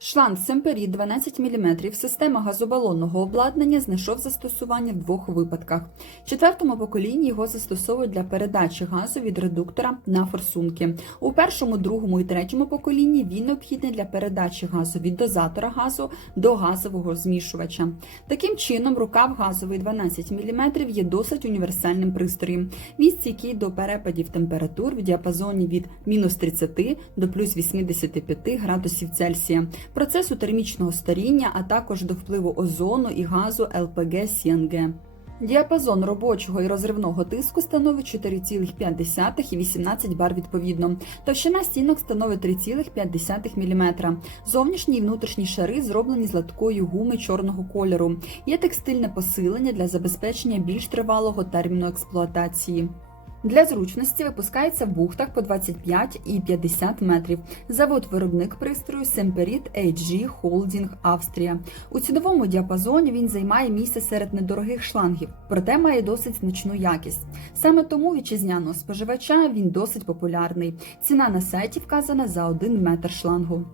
Шланг Семперіт 12 мм система газобалонного обладнання знайшов застосування в двох випадках. В четвертому поколінні його застосовують для передачі газу від редуктора на форсунки. У першому, другому і третьому поколінні він необхідний для передачі газу від дозатора газу до газового змішувача. Таким чином, рукав газовий 12 мм є досить універсальним пристроєм. Він стійкий до перепадів температур в діапазоні від мінус 30 до плюс 85 градусів Цельсія, процесу термічного старіння, а також до впливу озону і газу ЛПГ СНГ. Діапазон робочого і розривного тиску становить 4,5 і 18 бар відповідно. Товщина стінок становить 3,5 мм. Зовнішні і внутрішні шари зроблені з латкої гуми чорного кольору. Є текстильне посилення для забезпечення більш тривалого терміну експлуатації. Для зручності випускається в бухтах по 25 і 50 метрів. Завод-виробник пристрою Semperit AG Holding Австрія. У ціновому діапазоні він займає місце серед недорогих шлангів, проте має досить значну якість. Саме тому вітчизняного споживача він досить популярний. Ціна на сайті вказана за 1 метр шлангу.